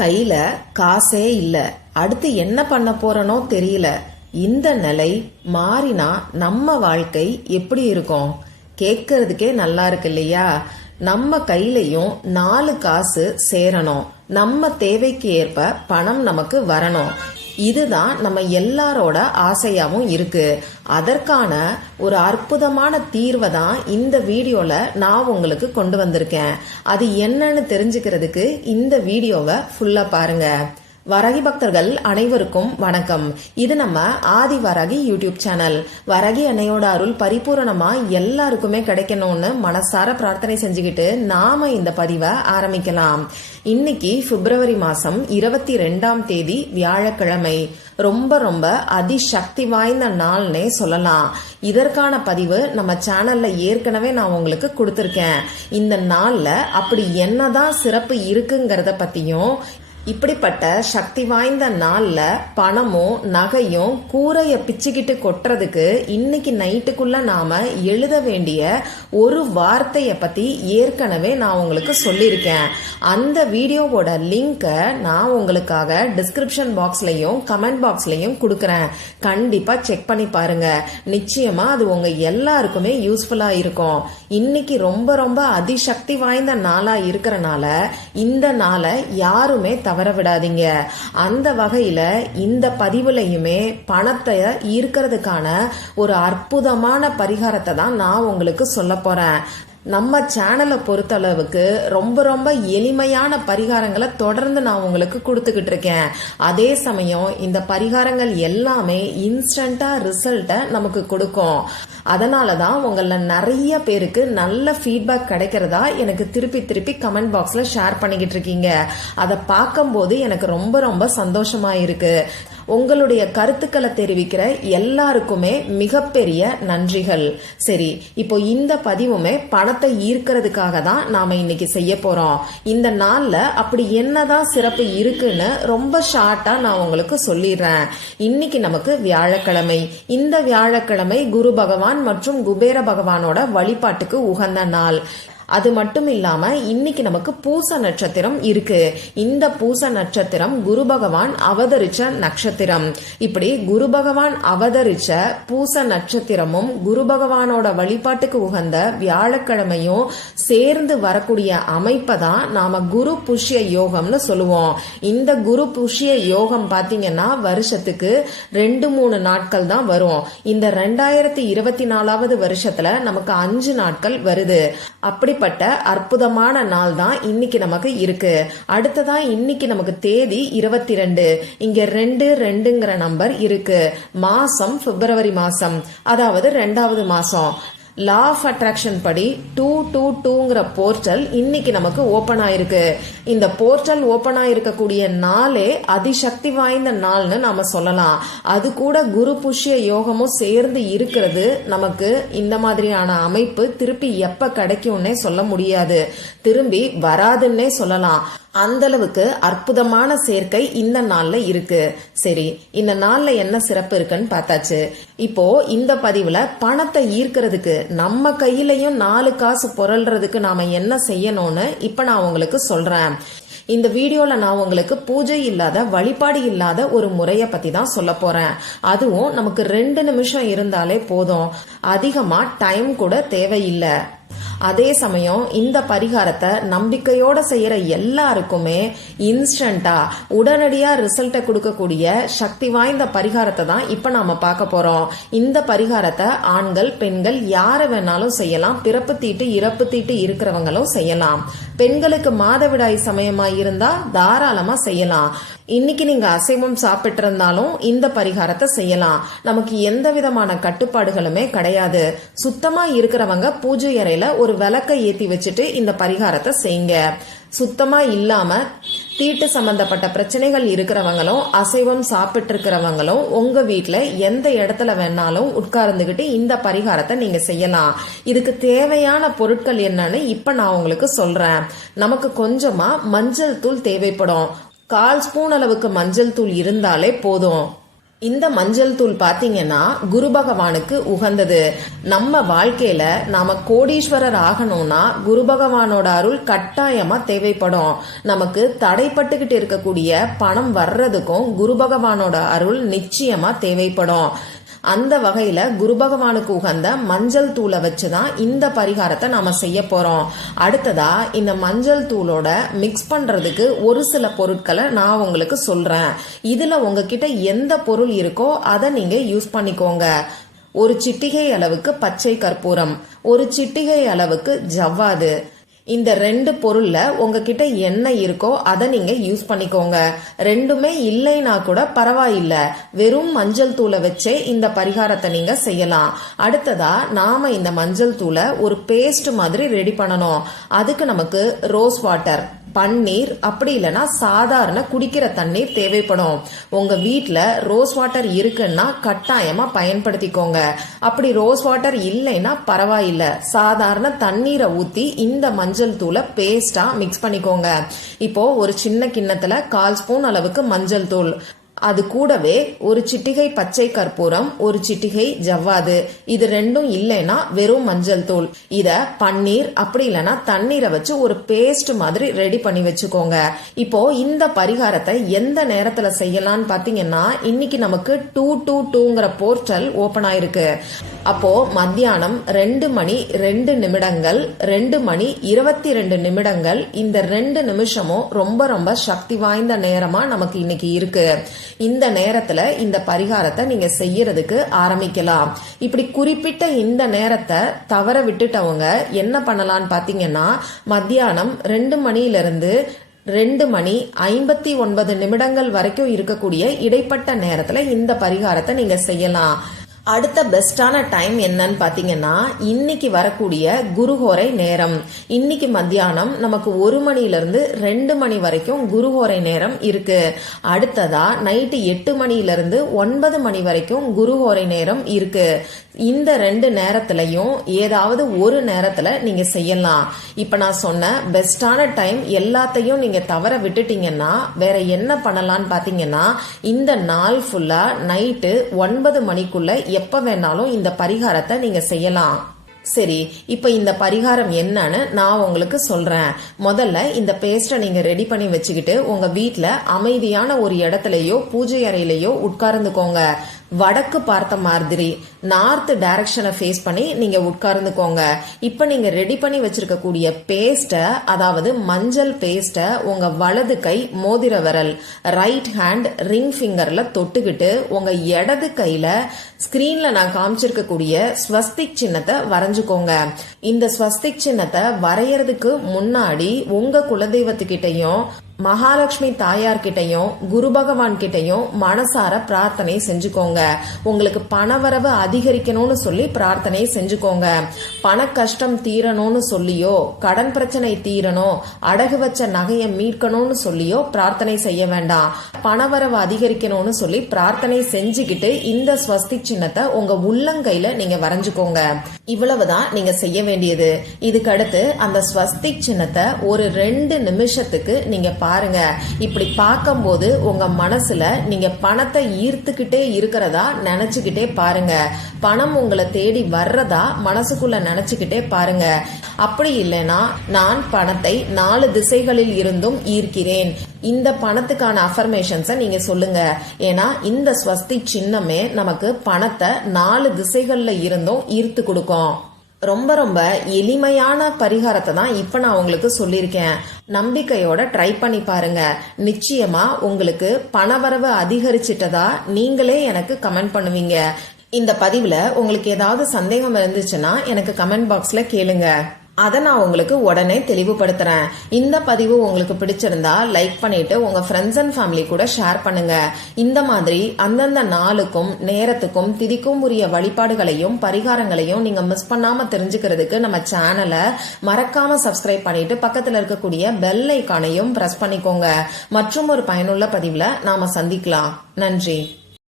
கையில காசே இல்ல, அடுத்து என்ன பண்ண போறனோ தெரியல. இந்த நிலை மாறினா நம்ம வாழ்க்கை எப்படி இருக்கும்? கேட்கறதுக்கே நல்லா இருக்கு இல்லையா? நம்ம கையிலையும் 4 காசு சேரணும், நம்ம தேவைக்கு ஏற்ப பணம் நமக்கு வரணும். இதுதான் நம்ம எல்லாரோட ஆசையாவும் இருக்கு. அதற்கான ஒரு அற்புதமான தீர்வை தான் இந்த வீடியோல நான் உங்களுக்கு கொண்டு வந்திருக்கேன். அது என்னன்னு தெரிஞ்சுக்கிறதுக்கு இந்த வீடியோவை ஃபுல்லா பாருங்க. வரகி பக்தர்கள் அனைவருக்கும் வணக்கம். இது நம்ம ஆதி வரகி யூடியூப் சேனல். வரகி அன்னையோட அருள் பரிபூரணமா எல்லாருக்குமே கிடைக்கணும்னு மனசார பிரார்த்தனை செஞ்சுக்கிட்டு நாம இந்த பதிவை ஆரம்பிக்கலாம். இன்னைக்கு பிப்ரவரி மாசம் 22ஆம் தேதி வியாழக்கிழமை. ரொம்ப ரொம்ப அதிசக்தி வாய்ந்த நாள்னே சொல்லலாம். இதற்கான பதிவு நம்ம சேனல்ல ஏற்கனவே நான் உங்களுக்கு கொடுத்திருக்கேன். இந்த நாள்ல அப்படி என்னதான் சிறப்பு இருக்குங்கிறத பத்தியும், இப்படிப்பட்ட சக்தி வாய்ந்த நாள்ல பணமும் நகையும் கூரைய பிச்சுக்கிட்டு கொட்டுறதுக்கு இன்னைக்கு நைட்டுக்குள்ள நாம எழுத வேண்டிய ஒரு வார்த்தைய பத்தி ஏற்கனவே நான் உங்களுக்கு சொல்லியிருக்கேன். அந்த வீடியோவோட லிங்க நான் உங்களுக்காக டிஸ்கிரிப்ஷன் பாக்ஸ்லயும் கமெண்ட் பாக்ஸ்லயும் கொடுக்கறேன். கண்டிப்பா செக் பண்ணி பாருங்க. நிச்சயமா அது உங்க எல்லாருக்குமே யூஸ்ஃபுல்லா இருக்கும். இன்னைக்கு ரொம்ப ரொம்ப அதிசக்தி வாய்ந்த நாளா இருக்கிறனால இந்த நாளை யாருமே தவற விடாதீங்க. அந்த வகையில இந்த பதிவுலையுமே பணத்தை ஈர்க்கிறதுக்கான ஒரு அற்புதமான பரிகாரத்தை தான் நான் உங்களுக்கு சொல்ல போறேன். நம்ம சேனலை பொறுத்தளவுக்கு ரொம்ப ரொம்ப எளிமையான பரிகாரங்களை தொடர்ந்து நான் உங்களுக்கு கொடுத்துக்கிட்டு இருக்கேன். அதே சமயம் இந்த பரிகாரங்கள் எல்லாமே இன்ஸ்டன்டா ரிசல்ட்டை நமக்கு கொடுக்கும். அதனாலதான் உங்கள நிறைய பேருக்கு நல்ல ஃபீட்பேக் கிடைக்கிறதா எனக்கு திருப்பி திருப்பி கமெண்ட் பாக்ஸ்ல ஷேர் பண்ணிக்கிட்டு இருக்கீங்க. அதை பார்க்கும்போது எனக்கு ரொம்ப ரொம்ப சந்தோஷமா இருக்கு. உங்களுடைய கருத்துக்களை தெரிவிக்கிற எல்லாருக்குமே மிகப்பெரிய நன்றிகள். சரி, இப்போ இந்த பதிவுமே பணத்தை ஈர்க்கிறதுக்காக தான் நாம இன்னைக்கு செய்ய போறோம். இந்த நாள்ல அப்படி என்னதான் சிறப்பு இருக்குன்னு ரொம்ப ஷார்ட்டா நான் உங்களுக்கு சொல்லிடுறேன். இன்னைக்கு நமக்கு வியாழக்கிழமை. இந்த வியாழக்கிழமை குரு பகவான் மற்றும் குபேர பகவானோட வழிபாட்டுக்கு உகந்த நாள். அது மட்டும் இல்லாம இன்னைக்கு நமக்கு பூச நட்சத்திரம் இருக்கு. இந்த பூச நட்சத்திரம் குரு பகவான் அவதரிச்ச நட்சத்திரம். இப்படி குரு பகவான் அவதரிச்ச பூச நட்சத்திரமும் குரு பகவானோட வழிபாட்டுக்கு உகந்த வியாழக்கிழமையும் சேர்ந்து வரக்கூடிய அமைப்பை தான் நாம குரு புஷ்ய யோகம்னு சொல்லுவோம். இந்த குரு புஷ்ய யோகம் பாத்தீங்கன்னா வருஷத்துக்கு 2-3 நாட்கள் தான் வரும். இந்த 2024வது வருஷத்துல நமக்கு 5 நாட்கள் வருது. அப்படிப்பட்ட அற்புதமான நாள் தான் இன்னைக்கு நமக்கு இருக்கு. அடுத்ததா இன்னைக்கு நமக்கு தேதி 22. இங்க 2-2ங்கிற நம்பர் இருக்கு. மாசம் பிப்ரவரி மாசம், அதாவது 2வது மாசம். லா ஆஃப் அட்ராக்ஷன் படி 222ங்கிற போர்ட்டல் இன்னைக்கு நமக்கு ஓபன் ஆயிருக்கு. இந்த போர்ட்டல் ஓபன் ஆயிருக்கக்கூடிய நாளே அதிசக்தி வாய்ந்த நாள்னு நாம சொல்லலாம். அது கூட குரு புஷ்ய யோகமும் சேர்ந்து இருக்கிறது நமக்கு இந்த மாதிரியான அமைப்பு திருப்பி எப்ப கிடைக்கும்னே சொல்ல முடியாது, திரும்பி வராதுன்னே சொல்லலாம். அந்த அளவுக்கு அற்புதமான சேர்க்கை இந்த நாள்ல இருக்கு. சரி, இந்த நாள்ல என்ன சிறப்பு இருக்குன்னு பார்த்தாச்சு. இப்போ இந்த பதிவுல பணத்தை ஈர்க்கிறதுக்கு நம்ம கையிலையும் 4 காசு புரள்றதுக்கு நாம என்ன செய்யணும்னு இப்ப நான் உங்களுக்கு சொல்றேன். இந்த வீடியோல நான் உங்களுக்கு பூஜை இல்லாத, வழிபாடு இல்லாத ஒரு முறைய பத்தி தான் சொல்ல போறேன். அதுவும் நமக்கு 2 நிமிஷம் இருந்தாலே போதும். அதிகமா டைம் கூட தேவையில்லை. அதே சமயம் இந்த பரிகாரத்தை நம்பிக்கையோட செய்யற எல்லாருக்குமே இன்ஸ்டன்டா உடனடியா ரிசல்ட்டை கொடுக்கக்கூடிய சக்தி வாய்ந்த பரிகாரத்தை தான் இப்ப நாம பார்க்க போறோம். இந்த பரிகாரத்தை ஆண்கள் பெண்கள் யாரு வேணாலும் செய்யலாம். பிறப்பு தீட்டு இறப்பு தீட்டு இருக்கிறவங்களும் செய்யலாம். பெண்களுக்கு மாதவிடாய் சமயமா இருந்தா தாராளமா செய்யலாம். இன்னைக்கு நீங்க அசைவம் சாப்பிட்டு இருந்தாலும் இந்த பரிகாரத்தை செய்யலாம். நமக்கு எந்த விதமான கட்டுப்பாடுகளுமே கிடையாது. சுத்தமா இருக்கிறவங்க பூஜை அறையில ஒரு விளக்கை ஏத்தி வச்சுட்டு இந்த பரிகாரத்தை செய்யுங்க. சுத்தமா இல்லாம தீட்டு சம்பந்தப்பட்ட பிரச்சனைகள் இருக்கிறவங்களும் அசைவம் சாப்பிட்டு இருக்கிறவங்களும் உங்க வீட்டுல எந்த இடத்துல வேணாலும் உட்கார்ந்துகிட்டு இந்த பரிகாரத்தை நீங்க செய்யலாம். இதுக்கு தேவையான பொருட்கள் என்னன்னு இப்ப நான் உங்களுக்கு சொல்றேன். நமக்கு கொஞ்சமா மஞ்சள் தூள் தேவைப்படும். 1/4 ஸ்பூன் அளவுக்கு மஞ்சள் தூள் இருந்தாலே போதும். இந்த மஞ்சள் தூள் பாத்தீங்கன்னா குரு பகவானுக்கு உகந்தது. நம்ம வாழ்க்கையில நாம கோடீஸ்வரர் ஆகணும்னா குரு பகவானோட அருள் கட்டாயமா தேவைப்படும். நமக்கு தடைப்பட்டுக்கிட்டு இருக்கக்கூடிய பணம் வர்றதுக்கும் குரு பகவானோட அருள் நிச்சயமா தேவைப்படும். அந்த வகையில குரு பகவானுக்கு உகந்த மஞ்சள் தூளை வச்சுதான் இந்த பரிகாரத்தை நாம செய்ய போறோம். அடுத்ததா இந்த மஞ்சள் தூளோட மிக்ஸ் பண்றதுக்கு ஒரு சில பொருட்களை நான் உங்களுக்கு சொல்றேன். இதுல உங்ககிட்ட எந்த பொருள் இருக்கோ அதை நீங்க யூஸ் பண்ணிக்கோங்க. ஒரு சிட்டிகை அளவுக்கு பச்சை கற்பூரம், ஒரு சிட்டிகை அளவுக்கு ஜவ்வாது. இந்த 2 பொருள்ல உங்ககிட்ட என்ன இருக்கோ அதை நீங்க யூஸ் பண்ணிக்கோங்க. ரெண்டுமே இல்லைன்னா கூட பரவாயில்ல, வெறும் மஞ்சள் தூளை வச்சே இந்த பரிகாரத்தை நீங்க செய்யலாம். அடுத்ததா நாம இந்த மஞ்சள் தூளை ஒரு பேஸ்ட் மாதிரி ரெடி பண்ணணும். அதுக்கு நமக்கு ரோஸ் வாட்டர், பன்னீர், அப்படி இல்லைன்னா சாதாரண குடிக்கிற தண்ணீர் தேவைப்படும். உங்க வீட்டுல ரோஸ் வாட்டர் இருக்குன்னா கட்டாயமா பயன்படுத்திக்கோங்க. அப்படி ரோஸ் வாட்டர் இல்லைன்னா பரவாயில்ல, சாதாரண தண்ணீரை ஊத்தி இந்த மஞ்சள் தூளை பேஸ்டா மிக்ஸ் பண்ணிக்கோங்க. இப்போ ஒரு சின்ன கிண்ணத்துல 1/4 ஸ்பூன் அளவுக்கு மஞ்சள் தூள், அது கூடவே ஒரு சிட்டிகை பச்சை கற்பூரம், ஒரு சிட்டிகை ஜவ்வாது. இது ரெண்டும் இல்லைன்னா வெறும் மஞ்சள் தூள். இத பன்னீர் அப்படி இல்லைன்னா தண்ணீரை வச்சு ஒரு பேஸ்ட் மாதிரி ரெடி பண்ணி வச்சுக்கோங்க. இப்போ இந்த பரிகாரத்தை எந்த நேரத்துல செய்யலாம்னு பாத்தீங்கன்னா, இன்னைக்கு நமக்கு 222ங்கிற போர்ட்டல் ஓபன் ஆயிருக்கு. அப்போ மத்தியானம் 2 மணி 2 நிமிடங்கள், 2 மணி 22 நிமிடங்கள், இந்த 2 நிமிஷமும் ரொம்ப ரொம்ப சக்தி வாய்ந்த நேரமா நமக்கு இன்னைக்கு இருக்கு. இந்த நேரத்துல இந்த பரிகாரத்தை நீங்க செய்யறதுக்கு ஆரம்பிக்கலாம். இப்படி குறிப்பிட்ட இந்த நேரத்தை தவற விட்டுட்டவங்க என்ன பண்ணலாம்னு பாத்தீங்கன்னா, மத்தியானம் 2 மணியிலிருந்து 2 மணி 59 நிமிடங்கள் வரைக்கும் இருக்கக்கூடிய இடைப்பட்ட நேரத்துல இந்த பரிகாரத்தை நீங்க செய்யலாம். அடுத்த பெஸ்டான டைம் என்னன்னு பாத்தீங்கன்னா, இன்னைக்கு வரக்கூடிய குருஹோரை நேரம். இன்னைக்கு மத்தியானம் நமக்கு 1 மணியிலிருந்து 2 மணி வரைக்கும் குருஹோரை நேரம் இருக்கு. அடுத்ததா நைட்டு 8 மணியிலிருந்து 9 மணி வரைக்கும் குருஹோரை நேரம் இருக்கு. இந்த 2 நேரத்திலையும் ஏதாவது ஒரு நேரத்துல நீங்க செய்யலாம். இப்ப நான் சொன்ன பெஸ்டான டைம் எல்லாத்தையும் நீங்க தவற விட்டுட்டீங்கன்னா வேற என்ன பண்ணலாம்னு பாத்தீங்கன்னா, இந்த நாள் ஃபுல்லா நைட்டு 9 மணிக்குள்ள எப்ப வேணாலும் இந்த பரிகாரத்தை நீங்க செய்யலாம். சரி, இப்ப இந்த பரிகாரம் என்னன்னு நான் உங்களுக்கு சொல்றேன். முதல்ல இந்த பேஸ்ட நீங்க ரெடி பண்ணி வச்சுக்கிட்டு உங்க வீட்டுல அமைதியான ஒரு இடத்துலயோ பூஜை அறையிலயோ உட்கார்ந்துக்கோங்க. வடக்கு பார்த்த மாதிரி நார்த் டைரக்ஷனை ஃபேஸ் பண்ணி நீங்க உட்கார்ந்துக்கோங்க. இப்ப நீங்க ரெடி பண்ணி வச்சிருக்க கூடிய பேஸ்ட, அதாவது மஞ்சள் பேஸ்ட உங்க வலது கை மோதிர விரல், ரைட் ஹேண்ட் ரிங் ஃபிங்கர்ல தொட்டுக்கிட்டு உங்க இடது கையில ஸ்கிரீன்ல நான் காமிச்சிருக்க கூடிய ஸ்வஸ்திக் சின்னத்தை வரைஞ்சுக்கோங்க. இந்த ஸ்வஸ்திக் சின்னத்தை வரையறதுக்கு முன்னாடி உங்க குலதெய்வத்துக்கிட்டையும் மகாலட்சுமி தாயார்கிட்டையும் குரு பகவான் கிட்டையும் மனசார பிரார்த்தனை செஞ்சுக்கோங்க. உங்களுக்கு பணவரவு அதிகரிக்கணும்னு சொல்லி பிரார்த்தனை செஞ்சுக்கோங்க. பண கஷ்டம் தீரணும்னு சொல்லியோ, கடன் பிரச்சனை தீரணும், அடகு வச்ச நகையை மீட்கணும்னு சொல்லியோ பிரார்த்தனை செய்ய வேண்டாம். பணவரவு அதிகரிக்கணும்னு சொல்லி பிரார்த்தனை செஞ்சுக்கிட்டு இந்த ஸ்வஸ்திக் சின்னத்தை உங்க உள்ளங்கையில நீங்க வரைஞ்சுக்கோங்க. இவ்வளவுதான் நீங்க செய்ய வேண்டியது. இதுக்கு அடுத்து அந்த ஸ்வஸ்திக் சின்னத்தை ஒரு 2 நிமிஷத்துக்கு நீங்க பாருங்க. இப்படி பார்க்கும்போது உங்க மனசுல நீங்க பணத்தை ஈர்த்துக்கிட்டே இருக்கிறதா நினைச்சுக்கிட்டே பாருங்க. பணம் உங்களை தேடி வர்றதா மனசுக்குள்ள நினைச்சுக்கிட்டே பாருங்க. அப்படி இல்லைன்னா, நான் பணத்தை 4 திசைகளில் இருந்தும் ஈர்க்கிறேன், இந்த பணத்துக்கான அஃபர்மேஷன்ஸை நீங்க சொல்லுங்க. ஏன்னா இந்த ஸ்வஸ்திக் சின்னமே நமக்கு பணத்தை 4 திசைகள்ல இருந்தும் ஈர்த்து கொடுக்கும். ரொம்ப ரொம்ப எளிமையான பரிகாரத்தை தான் இப்ப நான் உங்களுக்கு சொல்லியிருக்கேன். நம்பிக்கையோட ட்ரை பண்ணி பாருங்க. நிச்சயமா உங்களுக்கு பணவரவு அதிகரிச்சிட்டதா நீங்களே எனக்கு கமெண்ட் பண்ணுவீங்க. இந்த பதிவுல உங்களுக்கு ஏதாவது சந்தேகம் இருந்துச்சுன்னா எனக்கு கமெண்ட் பாக்ஸ்ல கேளுங்க. அதை நான் உங்களுக்கு உடனே தெளிவுபடுத்துறேன். இந்த பதிவு உங்களுக்கு பிடிச்சிருந்தா லைக் பண்ணிட்டு உங்க ஃப்ரெண்ட்ஸ் அண்ட் ஃபேமிலி கூட ஷேர் பண்ணுங்க. இந்த மாதிரி அந்தந்த நாளுக்கும் நேரத்துக்கும் திதிக்கும் உரிய வழிபாடுகளையும் பரிகாரங்களையும் நீங்க மிஸ் பண்ணாம தெரிஞ்சுக்கிறதுக்கு நம்ம சேனலை மறக்காம சப்ஸ்கிரைப் பண்ணிட்டு பக்கத்துல இருக்கக்கூடிய பெல் ஐகானையும் பிரஸ் பண்ணிக்கோங்க. மற்றும் ஒரு பயனுள்ள பதிவுல நாம சந்திக்கலாம். நன்றி.